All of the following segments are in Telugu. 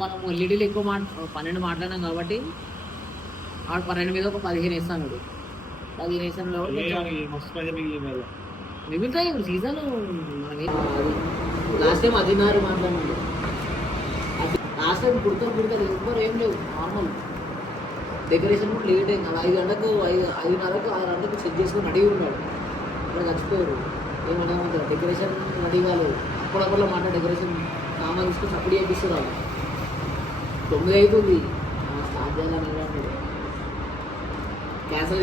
మనం ఎల్ఈడీలు ఎక్కువ 12 మాట్లాడినాం కాబట్టి ఆడు 12 మీద ఒక 15 వేస్తాను. 15 వేస్తాను కాబట్టి మిగులుతాయి సీజన్. లాస్ట్ టైం 16 మాట్లాడినాడు. లాస్ట్ టైం పుడతారు ఎవ్వరు ఏం లేవు. నార్మల్ డెకరేషన్ కూడా లేట్ అయింది. 5 గంటలకు 5:30కు 6 గంటలకు సెట్ చేసుకొని రెడీ ఉన్నాడు. అక్కడ చచ్చిపోయారు. ఏమన్నా డెకరేషన్ రెడీ కాలేదు. అప్పుడప్పుడులో మాట డెకరేషన్ సామాన్ తీసుకొని అప్పుడు చేపిస్తారు. వాళ్ళు 9 అవుతుంది స్టార్ట్ చేయాలని క్యాన్సల్.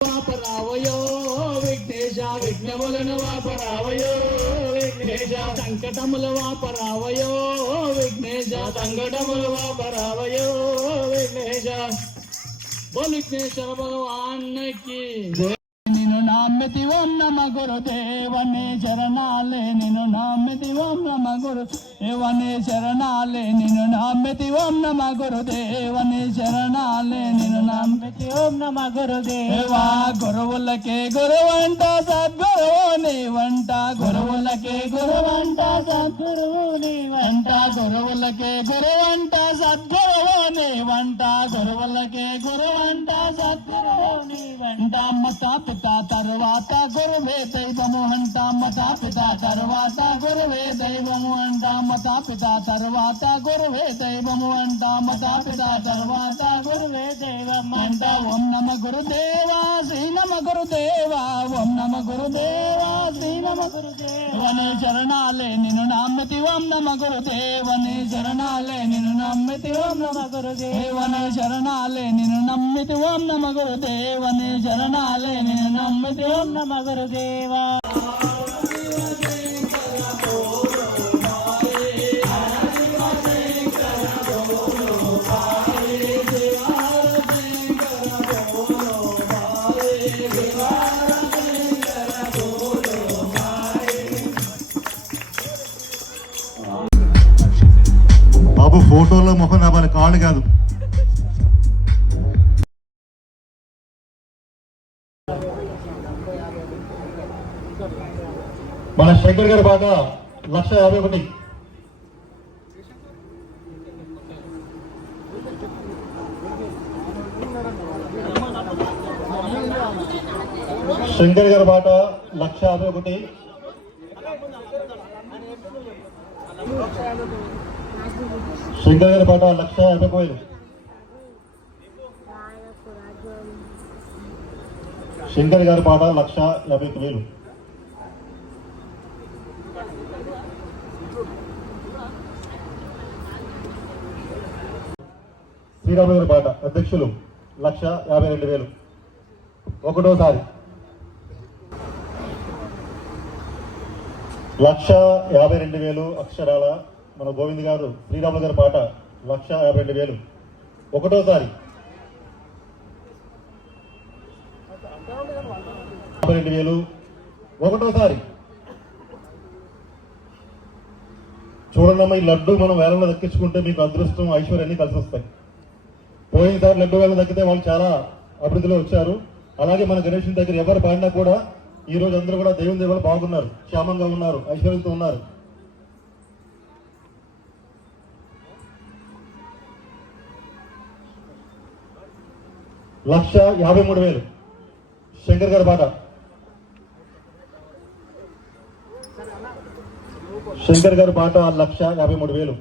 వాపరావయో విఘ్నేశ విఘ్నములను వాపరావయో విఘ్నేశ సంకటముల వాపరావయో విఘ్నేశ సంకటముల వాపరావయో విఘ్నేశ బోల్ విఘ్నేశ్వర భగవాన్కి. నిన్ను నామ్యతి ఓం నమ గురుదేవనే శరణాలే నిన్ను నామ్యతి ఓం నమ గురుదేవనే శరణాలే నిన్ను నామ్యతి ఓం నమ గురుదేవనే శరణాలే నిన్ను నామ్యతి ఓం నమ గురుదేవా. గురువులకే గురువంట సద్గురువు నీ వంట గురువులకే గురువంట సద్గురువు నీ వంట గురువులకే గురువంట సద్గురువు నీ వంట గురువులకే గురువంట సద్గురువు నీ వంట. మతా పిత తరువాత గురువే దైవము అంట మతా పిత తరువాత గురువే దైవము అంట మతా పిత తరువాత గురువే దైవము అంట మతా పిత తరువాత గురువే దైవం అంట. ఓం నమ గురుదేవా శ్రీ నమ గురుదేవా ఓం నమ గురుదేవా శ్రీ నమ గురుదేవనే శరణాలే నిన్ను నామ్యతి ఓం నమ గురుదేవనే శరణాలే నిన్ను నమ్మితి ఓం నమ గురుదేవనే శరణాలే నిన్ను నమ్మితి ఓం నమ గురుదేవనే శరణాలే నిన్ను నమ్మితి ఓం నమ గురుదేవా. బాబు ఫోటోలో ముఖం రావాలి, కాళ్ళు కాదు. మన శంకర్ గారి పాట 151. శంకర్ గారి పాట 151. శంకర్ గారి పాట 151,000. శంకర్ గారి పాట 151,000. శ్రీరాములు గారి పాట అధ్యక్షులు 152,000. ఒకటోసారి 152,000 అక్షరాల మన గోవింద్ గారు శ్రీరాములు గారి పాట 152,000. ఒకటోసారి 52,000. ఒకటోసారి చూడండమ్మా, ఈ లడ్డు మనం వేలంలో దక్కించుకుంటే మీకు అదృష్టం ఐశ్వర్యాన్ని కలిసి వస్తాయి. పోయినసారి లడ్డు వేలం దక్కితే వాళ్ళు చాలా అభివృద్ధిలో వచ్చారు. అలాగే మన గణేశుని దగ్గర ఎవరు పాడినా కూడా ఈ రోజు అందరూ కూడా దేవుని దేవుళ్ళు బాగున్నారు, క్షేమంగా ఉన్నారు, ఐశ్వర్యంతో ఉన్నారు. లక్ష 53,000. శంకర్ గారి పాట. శంకర్ గారి పాట 153,000.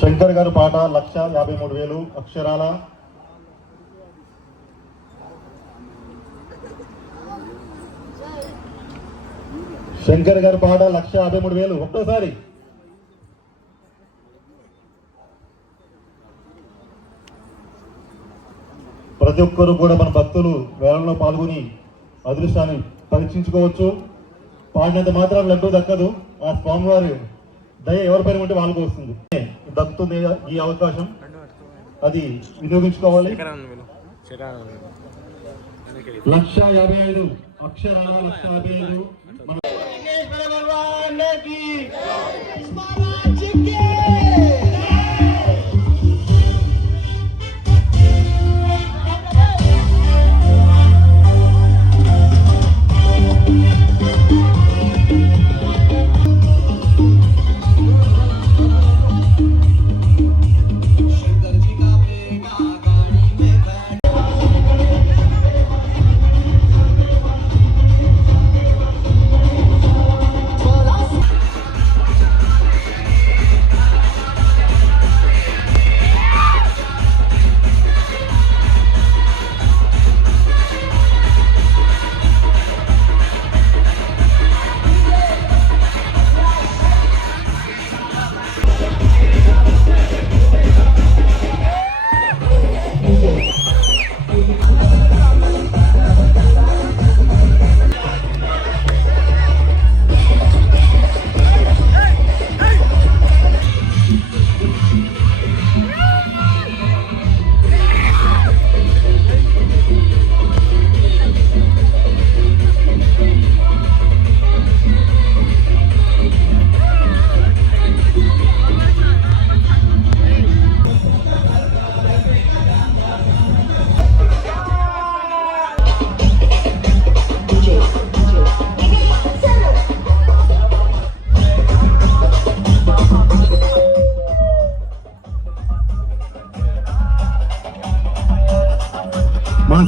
శంకర్ గారి పాట 153,000 అక్షరాల. శంకర్ గారి పాట 153,000. ఒక్కసారి ప్రతి ఒక్కరు కూడా మన భక్తులు వేలంలో పాల్గొని అదృష్టాన్ని పరీక్షించుకోవచ్చు. పాడినంత మాత్రం లడ్డు దక్కదు. ఆ స్వామివారి దయ ఎవరిపైన ఉంటే వాళ్ళకు వస్తుంది, దక్కుతుంది ఈ అవకాశం. అది వినియోగించుకోవాలి. 155,000 అక్షరాల 155,000.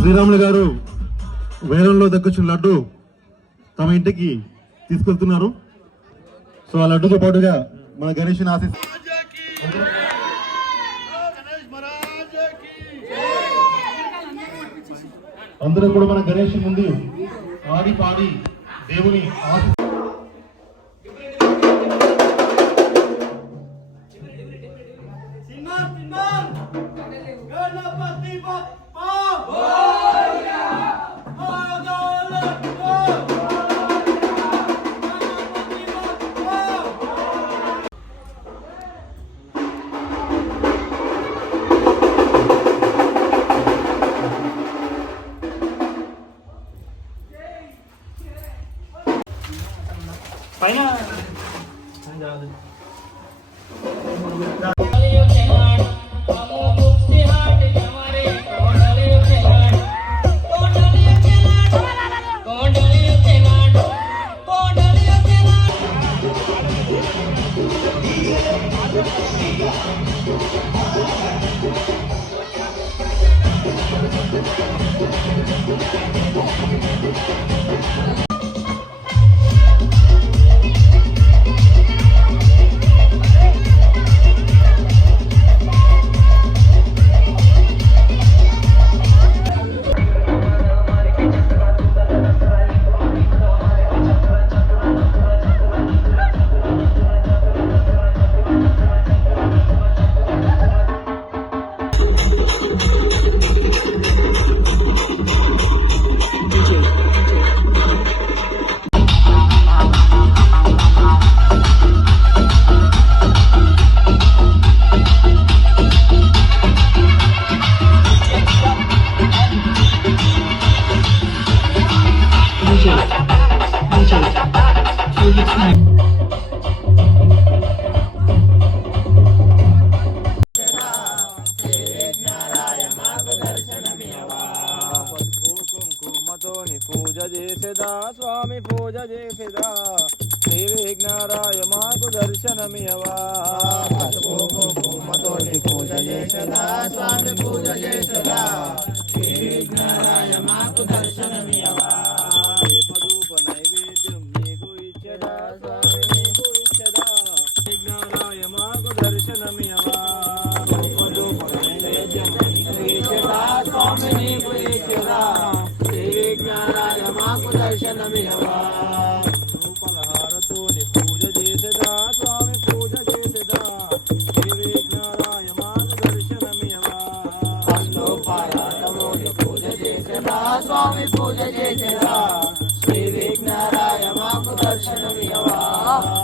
శ్రీరాములు గారు వేలంలో దక్కొచ్చిన లడ్డు తమ ఇంటికి తీసుకెళ్తున్నారు. సో ఆ లడ్డుతో పాటుగా మన గణేష్ ఆశీస్ అందరూ కూడా మన గణేష్ ముందు ఆడి పాడి దేవుని ఆశీస్ పూజ చేసేదా స్వామి పూజ చేసేదా శ్రీ విఘ్నరాయ మాకు దర్శనమియవా కుంకుమతోటి పూజ చేసేదా స్వామి పూజ చేసేదా శ్రీ విఘ్నరాయ మాకు దర్శనమియవా దీపధూప నైవేద్యం నీకు ఇచ్చదా స్వామి నీకు ఇచ్చదా విఘ్నరాయ మాకు దర్శనమియవా దీపధూప నైవేద్యం నీకు ఇచ్చదా స్వామి నీకు ఇచ్చదా దర్శనమియవా రూపలహారతోని పూజ చేసేదా స్వామి పూజ చేసేదా శ్రీ విఘ్నరాయ మాకు దర్శనమియవా అన్నోపాయాలతోని పూజ చేసేదా స్వామి పూజ చేసేదా శ్రీ విఘ్నరాయ మాకు దర్శనమియవా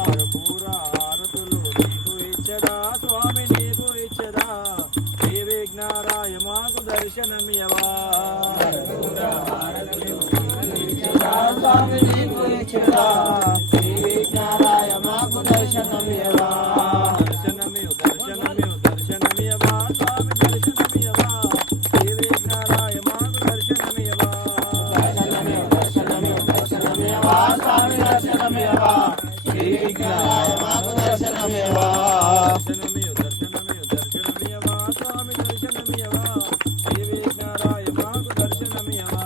కర్పూర హారతులు నీకు ఇచ్చదా స్వామి నీకు ఇచ్చదా శ్రీ విఘ్నరాయ మాకు దర్శనమియవా స్వామి నీకు ఇచ్చదా శ్రీ విఘ్నరాయ మాకు దర్శనమియవా దర్శనమియవా స్వామి దర్శనమియవా శ్రీ విఘ్నరాయ మాకు దర్శనమియవా దర్శనమియవా స్వామి దర్శనమియవా శ్రీ విఘ్నరాయ మాకు దర్శనమియవా దర్శనమియవా స్వామి దర్శనమియవా శ్రీ విఘ్నరాయ మాకు దర్శనమియవా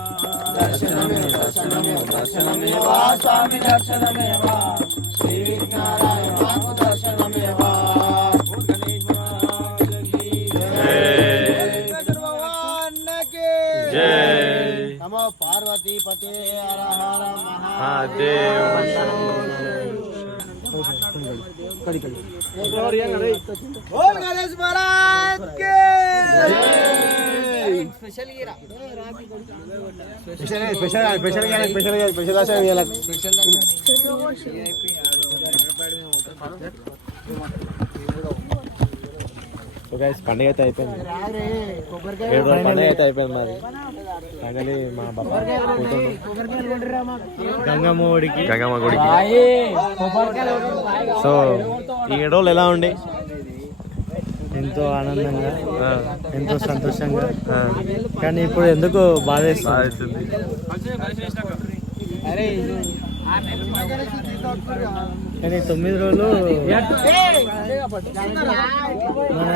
దర్శనమియవా స్వామి దర్శనమియవా శ్రీ విఘ్నరాయ మాకు దర్శనమియవా గణేష్ మహారాజకి జై నమో పార్వతీపతే హర హర మహాదేవ ఓం గణేష్ మహారాజ్ కి స్పెషల్ గిరా పండుగ అయితే అయిపోయింది. 7 రోజుల పండుగ అయితే అయిపోయింది. మరి తగలి మా బాబా గంగమ్మ గుడికి సో ఈ 7 రోజులు ఎలా ఉండి? ఎంతో ఆనందంగా, ఎంతో సంతోషంగా, కానీ ఇప్పుడు ఎందుకు బాధేస్తుంది. కానీ 9 రోజులు మన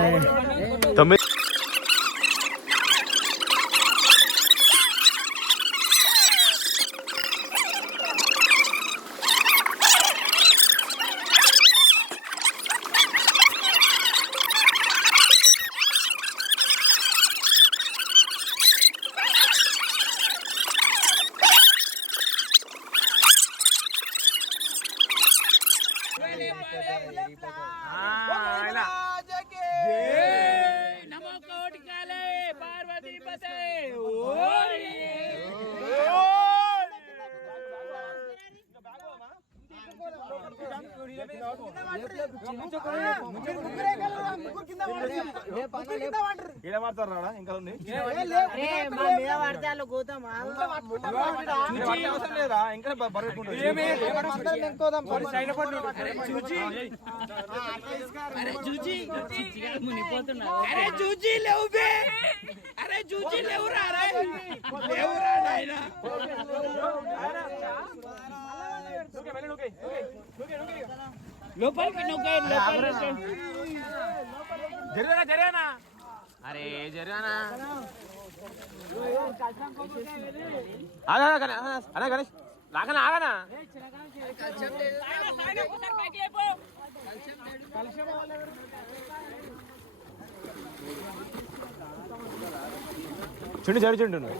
ఈడ మారుతారు రాడా ఇంకా ఉంది అవసరం లేదా ఇంకా జరిగానా అరే జరిగానా అన్నా గణేష్ రాకనా ఆగనా చుండు జరుగుతుండు